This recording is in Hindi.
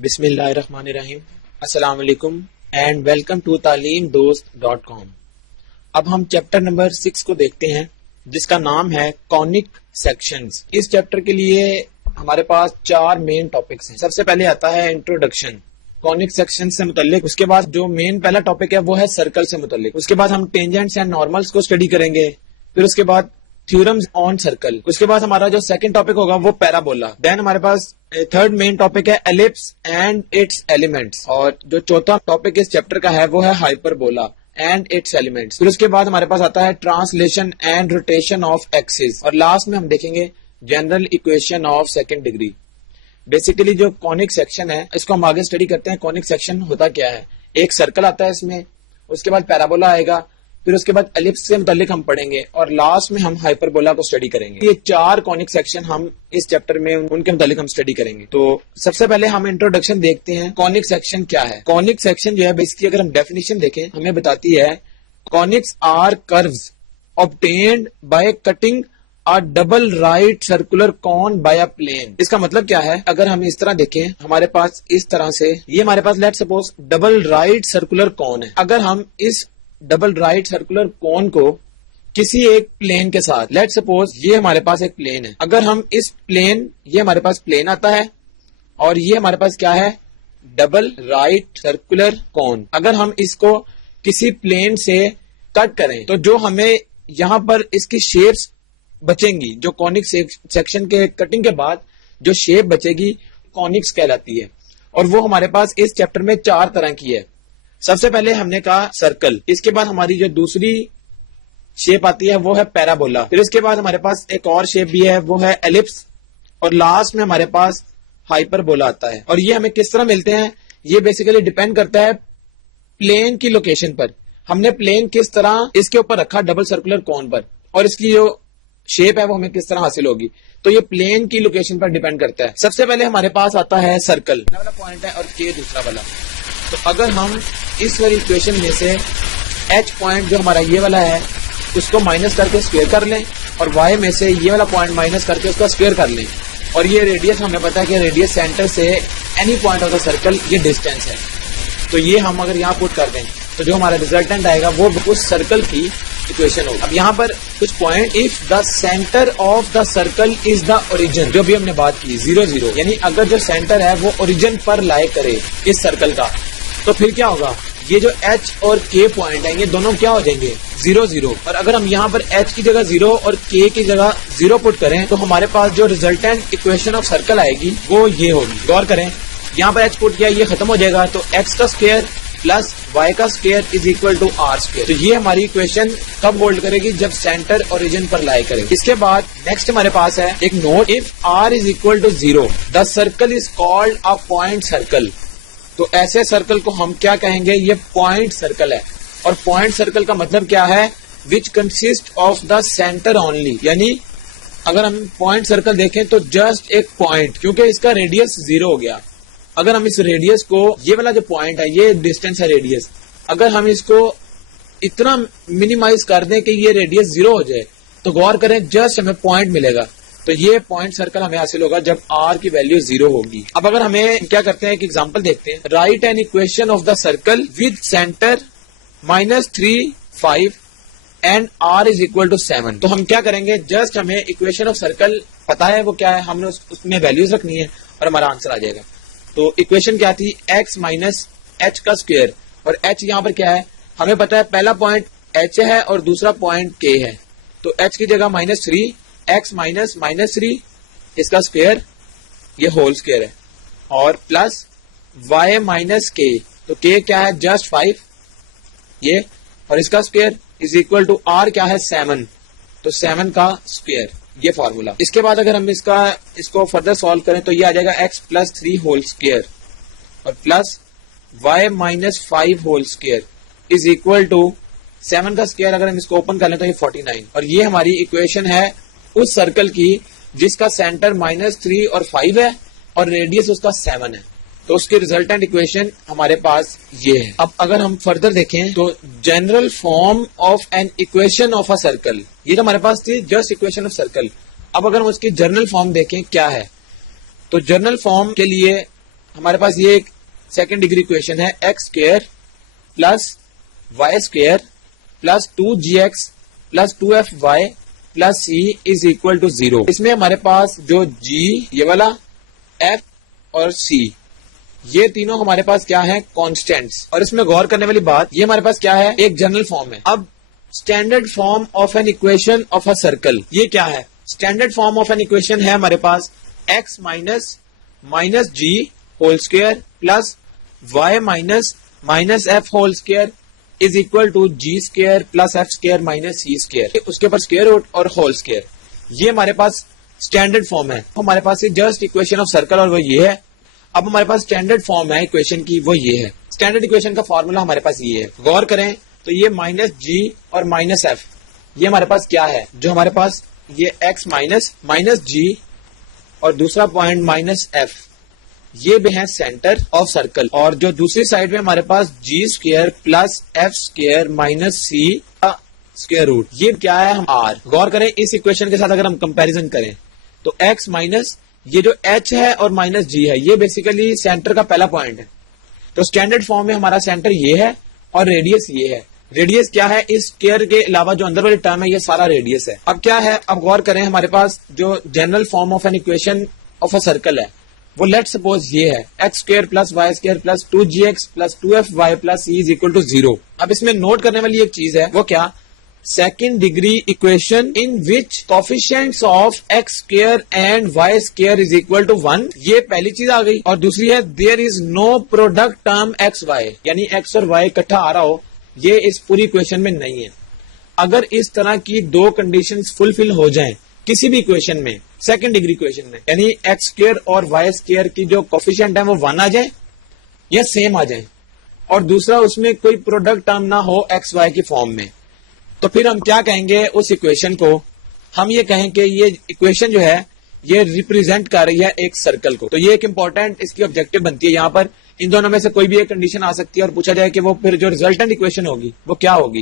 बिस्मिल्लाहिर्रहमानिर्रहीम। अस्सलाम वालेकुम एंड वेलकम टू taaleemdost.com। अब हम चैप्टर नंबर 6 को देखते हैं जिसका नाम है कॉनिक सेक्शंस। इस चैप्टर के लिए हमारे पास 4 मेन टॉपिक्स हैं। सबसे पहले आता है इंट्रोडक्शन कॉनिक सेक्शन से मुतल्लिक। उसके बाद जो मेन पहला टॉपिक है वो है सर्कल से मुतल्लिक। उसके बाद हम टेंजेंट्स एंड नॉर्मल्स को स्टडी करेंगे। फिर उसके बाद थ्योरम्स ऑन सर्कल। उसके बाद हमारा जो सेकंड टॉपिक होगा वो पैराबोला। देन हमारे पास थर्ड मेन टॉपिक है एलिप्स एंड इट्स एलिमेंट्स। और जो चौथा टॉपिक इस चैप्टर का है वो है हाइपरबोला एंड इट्स एलिमेंट्स। फिर उसके बाद हमारे पास आता है translation and rotation of axis. और लास्ट में हम देखेंगे general equation of second degree. Basically जो कॉनिक सेक्शन है इसको हम आगे स्टडी करते हैं। कॉनिक सेक्शन होता क्या है, एक सर्कल आता है इसमें, उसके बाद पैराबोला आएगा, फिर उसके बाद एलिप्स से मुतालिक हम पढ़ेंगे और लास्ट में हम हाइपरबोला को स्टडी करेंगे। ये 4 कॉनिक सेक्शन हम इस चैप्टर में उनके मुतालिक हम स्टडी करेंगे। तो सबसे पहले हम इंट्रोडक्शन देखते हैं कॉनिक सेक्शन क्या है। कॉनिक सेक्शन जो है इसकी अगर हम डेफिनेशन देखें हमें बताती है conics are curves obtained by cutting a double right circular cone by a plane. इसका मतलब क्या है, अगर हम इस तरह देखें हमारे पास इस तरह से ये हमारे पास let's suppose double right circular cone है। अगर हम इस डबल राइट सर्कुलर कॉन को किसी एक प्लेन के साथ, लेट्स सपोज ये हमारे पास एक प्लेन है, अगर हम इस प्लेन, ये हमारे पास प्लेन आता है और ये हमारे पास क्या है, डबल राइट सर्कुलर कॉन। अगर हम इसको किसी प्लेन से कट करें तो जो हमें यहां पर इसकी शेप्स बचेंगी, जो कॉनिक सेक्शन के कटिंग के बाद जो शेप बचेगी कॉनिक्स कहलाती है। और वो हमारे पास इस चैप्टर में 4 तरह की है। सबसे पहले हमने कहा सर्कल, इसके बाद हमारी जो दूसरी शेप आती है वो है पैराबोला, फिर इसके बाद हमारे पास एक और शेप भी है वो है एलिप्स, और लास्ट में हमारे पास हाइपरबोला आता है। और ये हमें किस तरह मिलते हैं, ये बेसिकली डिपेंड करता है प्लेन की लोकेशन पर। हमने प्लेन किस तरह इसके ऊपर रखा डबल सर्कुलर कॉन पर, और इसकी जो शेप है वो हमें किस तरह हासिल होगी, तो ये प्लेन की लोकेशन पर डिपेंड करता है। सबसे पहले हमारे पास आता है सर्कल वाला पॉइंट है और के दूसरा वाला। तो अगर हम इस वाली इक्वेशन में से एच पॉइंट जो हमारा ये वाला है उसको माइनस करके स्क्वायर कर लें, और वाई में से ये वाला पॉइंट माइनस करके उसका स्क्वायर कर लें, और ये रेडियस हमें पता है कि रेडियस सेंटर से any point of the circle ये डिस्टेंस है। तो ये हम अगर यहाँ पुट कर दें तो जो हमारा रिजल्टेंट आएगा वो उस सर्कल की इक्वेशन होगी। अब यहाँ पर कुछ point, if the centre of the circle is the origin, जो भी हमने बात की 0 0, यानी अगर जो सेंटर है वो ओरिजिन पर लाई करे इस सर्कल का, तो फिर क्या होगा, ये जो H और K पॉइंट है ये दोनों क्या हो जाएंगे 0 0। और अगर हम यहाँ पर H की जगह 0 और K की जगह 0 पुट करें तो हमारे पास जो रिजल्टेंट इक्वेशन ऑफ सर्कल आएगी वो ये होगी। गौर करें, यहाँ पर H पुट किया, ये खत्म हो जाएगा, तो x का स्क्वायर प्लस y का square is equal to r square. तो ये हमारी इक्वेशन कब होल्ड करेगी, जब सेंटर ओरिजिन पर लाई करेगी। इसके बाद नेक्स्ट हमारे पास है एक note, if r is equal to 0 the circle is called a point circle. तो ऐसे सर्कल को हम क्या कहेंगे, ये पॉइंट सर्कल है। और पॉइंट सर्कल का मतलब क्या है, which consist of the centre only, यानी अगर हम पॉइंट सर्कल देखें तो जस्ट एक पॉइंट, क्योंकि इसका रेडियस 0 हो गया। अगर हम इस रेडियस को, ये वाला जो पॉइंट है ये डिस्टेंस है रेडियस, अगर हम इसको इतना मिनिमाइज कर दें कि ये रेडियस 0 हो जाए तो गौर करें जस्ट हमें पॉइंट मिलेगा। तो ये पॉइंट सर्कल हमें हासिल होगा जब r की वैल्यू 0 होगी। अब अगर हमें क्या करते हैं, एक एग्जांपल देखते हैं। Write an equation of the circle with centre -3 5 and r is equal to 7। तो हम क्या करेंगे, जस्ट हमें इक्वेशन ऑफ सर्कल पता है वो क्या है, हमने उसमें वैल्यूज रखनी है और हमारा आंसर आ जाएगा। तो इक्वेशन क्या थी, x माइनस h का स्क्वायर, और h यहाँ पर क्या है, हमें पता है पहला पॉइंट h है और दूसरा पॉइंट k है। तो h की जगह -3, x माइनस -3 इसका स्क्वायर, ये होल स्क्वायर है, और प्लस y माइनस k, तो k क्या है जस्ट 5 ये, और इसका square is equal to r क्या है 7, तो 7 का स्क्वायर, ये फॉर्मूला। इसके बाद अगर हम इसको फर्दर सॉल्व करें तो ये आ जाएगा x प्लस 3 होल स्क्वायर और plus y minus 5 whole square is equal to 7 का स्क्वायर। अगर हम इसको ओपन कर लें तो ये 49, और ये हमारी इक्वेशन है उस सर्कल की जिसका सेंटर -3 और 5 है और रेडियस उसका 7 है। तो उसकी रिजल्टेंट इक्वेशन हमारे पास ये है। अब अगर हम फर्दर देखें तो general form of an equation of a circle, ये जो हमारे पास थी जस्ट इक्वेशन ऑफ सर्कल। अब अगर हम उसकी जनरल फॉर्म देखें क्या है, तो जनरल फॉर्म के लिए हमारे पास ये एक सेकेंड डिग्री इक्वेशन है, x square plus y square plus 2gx plus 2fy plus c is equal to 0। इसमें हमारे पास जो g ये वाला, f और c ये तीनों हमारे पास क्या है, कॉन्स्टेंट्स। और इसमें गौर करने वाली बात, ये हमारे पास क्या है, एक जनरल फॉर्म है। अब standard form of an equation of a circle, ये क्या है, standard form of an equation है हमारे पास x minus minus g whole square plus y minus minus f whole square is equal to g square plus F square minus c square, उसके ऊपर स्क्वायर रूट और होल स्क्वायर। ये हमारे पास स्टैंडर्ड फॉर्म है। हमारे पास जस्ट इक्वेशन ऑफ सर्कल और वो ये है। अब हमारे पास स्टैंडर्ड फॉर्म है इक्वेशन की, वो ये है। स्टैंडर्ड इक्वेशन का फॉर्मूला हमारे पास ये है। गौर करें तो ये माइनस जी और माइनस एफ, ये हमारे पास क्या है, जो हमारे पास ये एक्स माइनस माइनस जी और दूसरा पॉइंट माइनस एफ, ये भी है सेंटर ऑफ सर्कल। और जो दूसरी साइड में हमारे पास G square plus F square minus C का स्क्वायर रूट, ये क्या है, हम आर। गौर करें इस इक्वेशन के साथ अगर हम कंपैरिजन करें तो एक्स माइनस ये जो एच है और माइनस जी है, ये बेसिकली सेंटर का पहला पॉइंट है। तो स्टैंडर्ड फॉर्म में हमारा सेंटर ये है और रेडियस ये है। रेडियस क्या है, इस स्क्वायर के अलावा जो अंदर वाली टर्म है ये सारा रेडियस है। अब क्या है, अब गौर करें हमारे पास जो general form of an equation of a circle है, वो लेट सपोज ये है, x square plus y square plus 2gx plus 2fy plus c is equal to 0। अब इसमें नोट करने वाली एक चीज है, वो क्या, second degree equation in which coefficients of x square and y square is equal to 1, ये पहली चीज आ गई। और दूसरी है there is no product term x y, यानी एक्स और वाई इकट्ठा आ रहा हो, ये इस पूरी इक्वेशन में नहीं है। अगर इस तरह की दो कंडीशंस फुलफिल हो जाएं किसी भी इक्वेशन में, सेकंड डिग्री इक्वेशन में, यानी एक्स स्क्वायर और वाई स्क्वायर की जो कोफिशिएंट है वो 1 आ जाए या सेम आ जाए, और दूसरा उसमें कोई प्रोडक्ट टर्म ना हो एक्स वाई की फॉर्म में, तो फिर हम क्या कहेंगे उस इक्वेशन को, हम ये कहेंगे ये इक्वेशन जो है ये रिप्रेजेंट कर रही है एक सर्कल को। तो ये एक इंपॉर्टेंट इसकी ऑब्जेक्टिव बनती है। यहाँ पर इन दोनों में से कोई भी एक कंडीशन आ सकती है और पूछा जाए कि वो फिर जो रिजल्टेंट इक्वेशन होगी वो क्या होगी।